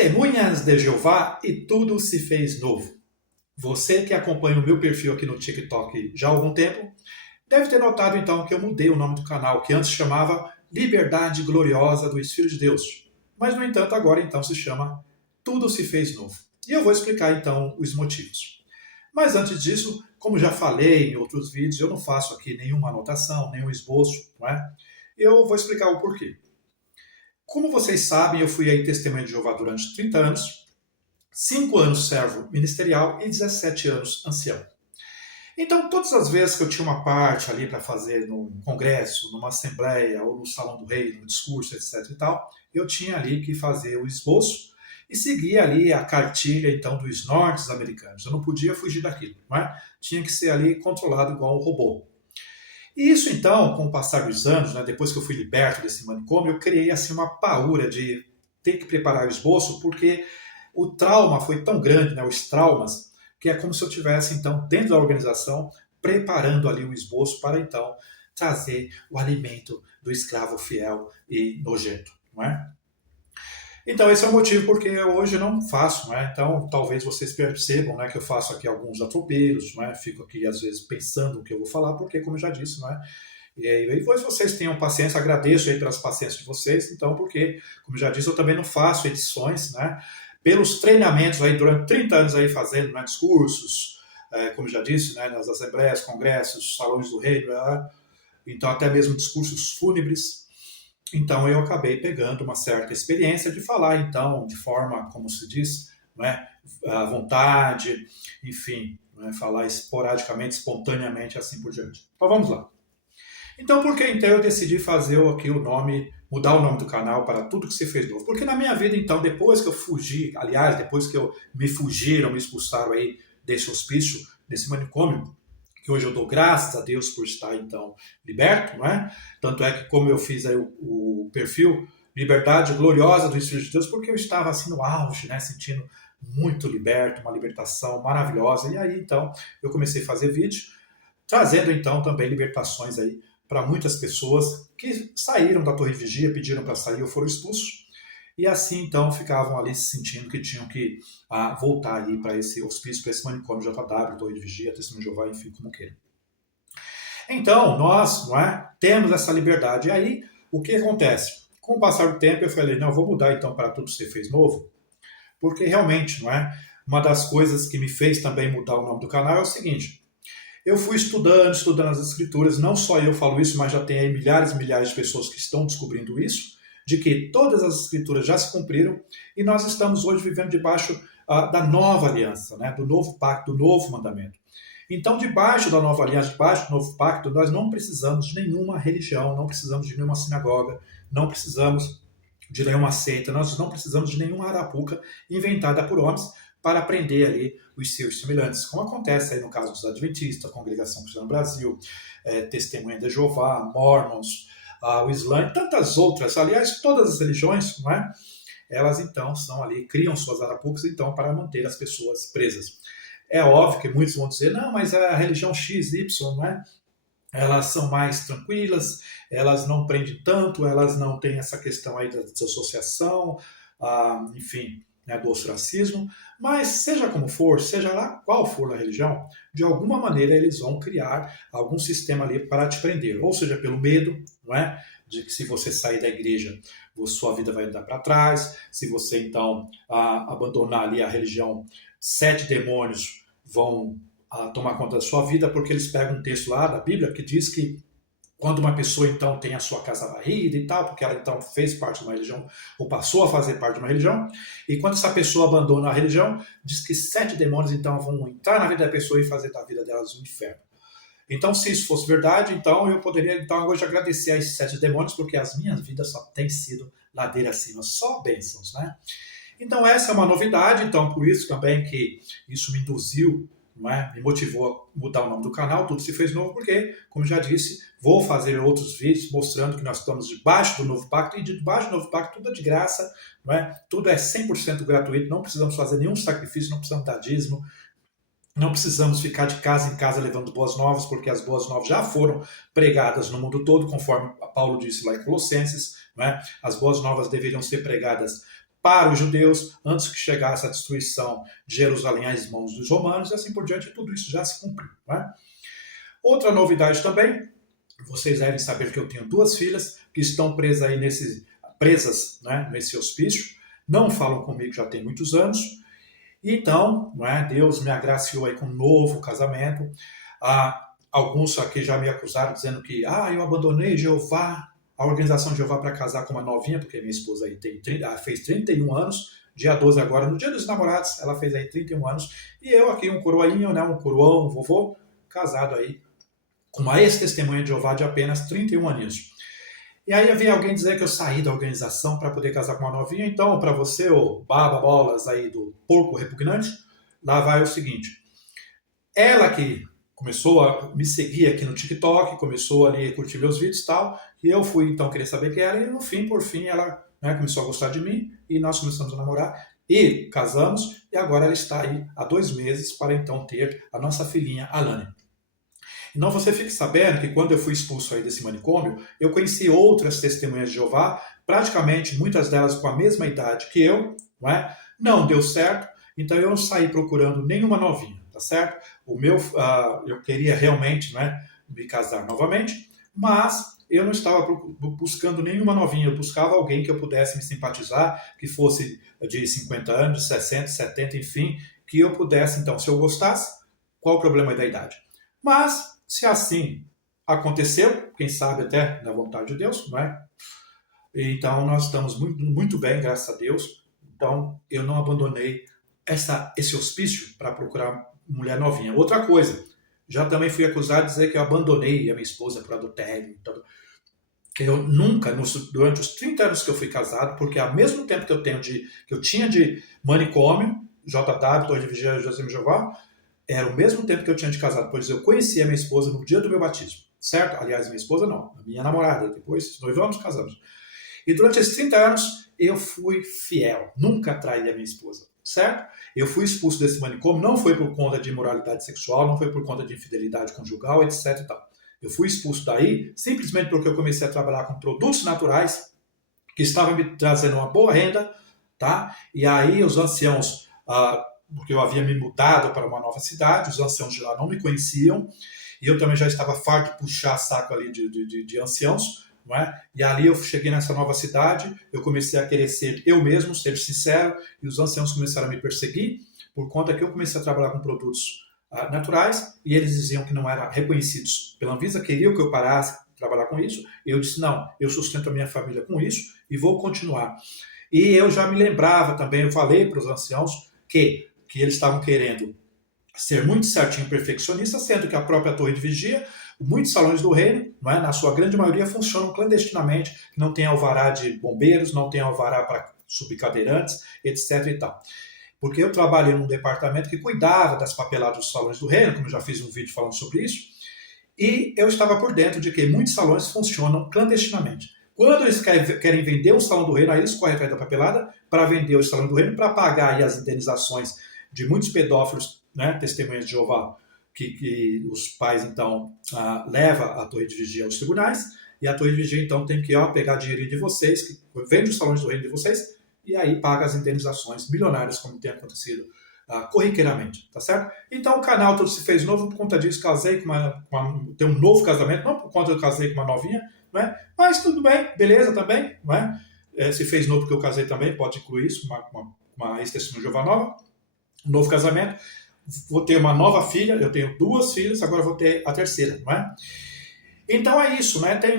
Testemunhas de Jeová e tudo se fez novo. Você que acompanha o meu perfil aqui no TikTok já há algum tempo, deve ter notado então que eu mudei o nome do canal, que antes chamava Liberdade Gloriosa dos Filhos de Deus. Mas, no entanto, agora então se chama Tudo se fez novo. E eu vou explicar então os motivos. Mas antes disso, como já falei em outros vídeos, eu não faço aqui nenhuma anotação, nenhum esboço, não é? Eu vou explicar o porquê. Como vocês sabem, eu fui aí testemunha de Jeová durante 30 anos, 5 anos servo ministerial e 17 anos ancião. Então, todas as vezes que eu tinha uma parte ali para fazer num congresso, numa assembleia ou no salão do rei, no discurso, etc e tal, eu tinha ali que fazer o esboço e seguir ali a cartilha, então, dos nortes americanos. Eu não podia fugir daquilo, não é? Tinha que ser ali controlado igual um robô. E isso, então, com o passar dos anos, né, depois que eu fui liberto desse manicômio, eu criei assim uma paura de ter que preparar o esboço, porque o trauma foi tão grande, né, os traumas, que é como se eu tivesse, então, dentro da organização, preparando ali o esboço para, então, trazer o alimento do escravo fiel e nojento, não é? Então, esse é o motivo porque eu hoje não faço, não é? Então, talvez vocês percebam, né, que eu faço aqui alguns atropelos, não é? Fico aqui, às vezes, pensando o que eu vou falar, porque, como eu já disse, não é? E aí, depois vocês tenham paciência, agradeço aí pelas paciências de vocês, então, porque, como já disse, eu também não faço edições, né? Pelos treinamentos aí, durante 30 anos aí fazendo, né, discursos, como já disse, né, nas assembleias, congressos, salões do rei, então até mesmo discursos fúnebres. Então eu acabei pegando uma certa experiência de falar, então, de forma, como se diz, né, à vontade, enfim, né, falar esporadicamente, espontaneamente, assim por diante. Então vamos lá. Então por que então eu decidi fazer aqui o nome, mudar o nome do canal para Tudo que se fez novo? Porque na minha vida, então, depois que eu fugi, aliás, depois que me fugiram, me expulsaram aí desse hospício, desse manicômio, que hoje eu dou graças a Deus por estar, então, liberto, não é? Tanto é que como eu fiz aí o perfil Liberdade Gloriosa dos Filhos de Deus, porque eu estava assim no auge, né? Sentindo muito liberto, uma libertação maravilhosa. E aí, então, eu comecei a fazer vídeo, trazendo, então, também libertações aí para muitas pessoas que saíram da Torre de Vigia, pediram para sair ou foram expulsos. E assim, então, ficavam ali se sentindo que tinham que voltar aí para esse hospício, para esse manicômio JW, Torre de Vigia, Testemunho de Jeová, enfim, como queiram. Então, nós, não é, temos essa liberdade. E aí, o que acontece? Com o passar do tempo, eu falei, não, eu vou mudar então para Tudo Você Fez Novo, porque realmente, não é, uma das coisas que me fez também mudar o nome do canal é o seguinte: eu fui estudando as escrituras, não só eu falo isso, mas já tem aí milhares e milhares de pessoas que estão descobrindo isso, de que todas as escrituras já se cumpriram e nós estamos hoje vivendo debaixo da nova aliança, né, do novo pacto, do novo mandamento. Então, debaixo da nova aliança, debaixo do novo pacto, nós não precisamos de nenhuma religião, não precisamos de nenhuma sinagoga, não precisamos de nenhuma seita, nós não precisamos de nenhuma arapuca inventada por homens para aprender ali os seus semelhantes, como acontece aí no caso dos Adventistas, a Congregação Cristã no Brasil, Testemunha de Jeová, Mormons, o Islã e tantas outras. Aliás, todas as religiões, não é? Elas então são ali, criam suas arapucas então para manter as pessoas presas. É óbvio que muitos vão dizer, não, mas a religião X, Y, não é? Elas são mais tranquilas, elas não prendem tanto, elas não têm essa questão aí da desassociação, enfim, né, do ostracismo, mas seja como for, seja lá qual for a religião, de alguma maneira eles vão criar algum sistema ali para te prender, ou seja, pelo medo, não é? De que se você sair da igreja, sua vida vai andar para trás, se você então abandonar ali a religião, 7 demônios vão tomar conta da sua vida, porque eles pegam um texto lá da Bíblia que diz que quando uma pessoa então tem a sua casa varrida e tal, porque ela então fez parte de uma religião, ou passou a fazer parte de uma religião, e quando essa pessoa abandona a religião, diz que 7 demônios então vão entrar na vida da pessoa e fazer da vida delas um inferno. Então, se isso fosse verdade, então eu poderia então hoje agradecer a esses 7 demônios, porque as minhas vidas só têm sido ladeira acima, só bênçãos, né? Então essa é uma novidade, então por isso também que isso me induziu, não é? Me motivou a mudar o nome do canal, Tudo Se Fez Novo, porque, como já disse, vou fazer outros vídeos mostrando que nós estamos debaixo do novo pacto, e debaixo do novo pacto tudo é de graça, não é? Tudo é 100% gratuito, não precisamos fazer nenhum sacrifício, não precisamos dar dízimo, não precisamos ficar de casa em casa levando boas novas, porque as boas novas já foram pregadas no mundo todo, conforme Paulo disse lá em Colossenses, não é? As boas novas deveriam ser pregadas para os judeus, antes que chegasse a destruição de Jerusalém às mãos dos romanos, e assim por diante, tudo isso já se cumpriu. Né? Outra novidade também, vocês devem saber que eu tenho 2 filhas que estão presas aí nesse hospício, não falam comigo já tem muitos anos, então, Deus me agraciou aí com um novo casamento. Alguns aqui já me acusaram dizendo que eu abandonei Jeová, a organização de Jeová, para casar com uma novinha, porque minha esposa aí fez 31 anos, dia 12 agora, no dia dos namorados, ela fez aí 31 anos, e eu aqui um coroinho, um coroão, um vovô, casado aí com uma ex-testemunha de Jeová de apenas 31 aninhos. E aí havia alguém dizer que eu saí da organização para poder casar com uma novinha. Então, para você, ô baba-bolas aí do porco repugnante, lá vai o seguinte. Ela que começou a me seguir aqui no TikTok, começou ali a curtir meus vídeos e tal, e eu fui então querer saber quem era, e no fim, por fim, ela começou a gostar de mim, e nós começamos a namorar, e casamos, e agora ela está aí há 2 meses para então ter a nossa filhinha, Alane. Então você fique sabendo que quando eu fui expulso aí desse manicômio, eu conheci outras testemunhas de Jeová, praticamente muitas delas com a mesma idade que eu, não deu certo, então eu não saí procurando nenhuma novinha, tá certo? Eu queria realmente me casar novamente, mas eu não estava buscando nenhuma novinha, eu buscava alguém que eu pudesse me simpatizar, que fosse de 50 anos, 60, 70, enfim, que eu pudesse, então, se eu gostasse, qual o problema da idade? Mas, se assim aconteceu, quem sabe até na vontade de Deus, Então, nós estamos muito, muito bem, graças a Deus. Então, eu não abandonei esse hospício para procurar mulher novinha. Outra coisa, já também fui acusado de dizer que eu abandonei a minha esposa por adultério. Eu nunca, durante os 30 anos que eu fui casado, porque ao mesmo tempo que eu tinha de manicômio, JW, Torre de Vigia José de Jeová, era o mesmo tempo que eu tinha de casado, pois eu conheci a minha esposa no dia do meu batismo, certo? Aliás, minha esposa não, a minha namorada, depois noivamos, casamos. E durante esses 30 anos, eu fui fiel, nunca traí a minha esposa, certo? Eu fui expulso desse manicômio, não foi por conta de imoralidade sexual, não foi por conta de infidelidade conjugal, etc. e tal. Eu fui expulso daí simplesmente porque eu comecei a trabalhar com produtos naturais que estavam me trazendo uma boa renda, tá? E aí os anciãos... porque eu havia me mudado para uma nova cidade, os anciãos de lá não me conheciam, e eu também já estava farto de puxar saco ali de anciãos, E ali eu cheguei nessa nova cidade, eu comecei a querer ser eu mesmo, ser sincero, e os anciãos começaram a me perseguir, por conta que eu comecei a trabalhar com produtos naturais, e eles diziam que não eram reconhecidos pela Anvisa, queriam que eu parasse de trabalhar com isso, e eu disse, não, eu sustento a minha família com isso, e vou continuar. E eu já me lembrava também, eu falei para os anciãos que eles estavam querendo ser muito certinho, perfeccionista, sendo que a própria Torre de Vigia, muitos salões do reino, na sua grande maioria, funcionam clandestinamente, não tem alvará de bombeiros, não tem alvará para subcadeirantes, etc. e tal. Porque eu trabalhei num departamento que cuidava das papeladas dos salões do reino, como eu já fiz um vídeo falando sobre isso, e eu estava por dentro de que muitos salões funcionam clandestinamente. Quando eles querem vender um salão do reino, aí eles correm atrás da papelada para vender o salão do reino, para pagar aí as indenizações de muitos pedófilos, testemunhas de Jeová, que os pais, então, levam a Torre de Vigia aos tribunais, e a Torre de Vigia, então, tem que pegar dinheirinho de vocês, que vende os salões do reino de vocês, e aí paga as indenizações milionárias, como tem acontecido corriqueiramente, tá certo? Então, o canal todo se fez novo por conta disso, casei tem um novo casamento, não por conta que eu casei com uma novinha, mas tudo bem, beleza também, se fez novo porque eu casei também, pode incluir isso, uma ex-testemunha de Jeová nova, um novo casamento, vou ter uma nova filha, eu tenho 2 filhas, agora vou ter a terceira, Então é isso, Tem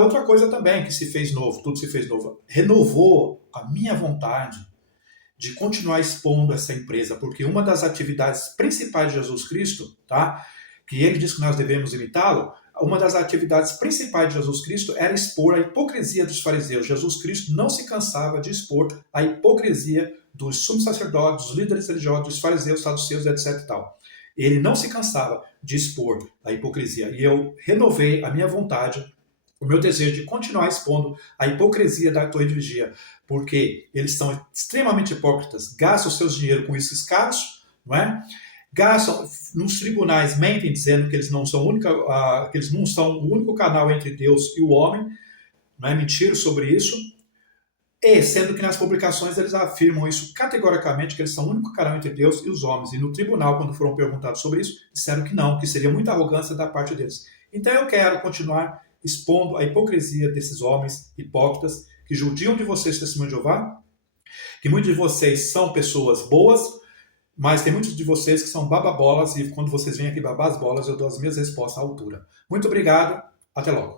outra coisa também que se fez novo, tudo se fez novo, renovou a minha vontade de continuar expondo essa empresa, porque uma das atividades principais de Jesus Cristo, tá? Que ele diz que nós devemos imitá-lo, uma das atividades principais de Jesus Cristo era expor a hipocrisia dos fariseus. Jesus Cristo não se cansava de expor a hipocrisia dos sumos sacerdotes, dos líderes religiosos, dos fariseus, saduceus, etc. e tal. Ele não se cansava de expor a hipocrisia. E eu renovei a minha vontade, o meu desejo de continuar expondo a hipocrisia da Torre de Vigia, porque eles são extremamente hipócritas, gastam seus dinheiro com isso caros, gastam nos tribunais, mentem dizendo que eles não são que eles não são o único canal entre Deus e o homem, mentiram sobre isso, E sendo que nas publicações eles afirmam isso categoricamente, que eles são o único canal entre Deus e os homens. E no tribunal, quando foram perguntados sobre isso, disseram que não, que seria muita arrogância da parte deles. Então eu quero continuar expondo a hipocrisia desses homens hipócritas que judiam de vocês, testemunho de Jeová, que muitos de vocês são pessoas boas, mas tem muitos de vocês que são bababolas, e quando vocês vêm aqui babar as bolas, eu dou as minhas respostas à altura. Muito obrigado, até logo.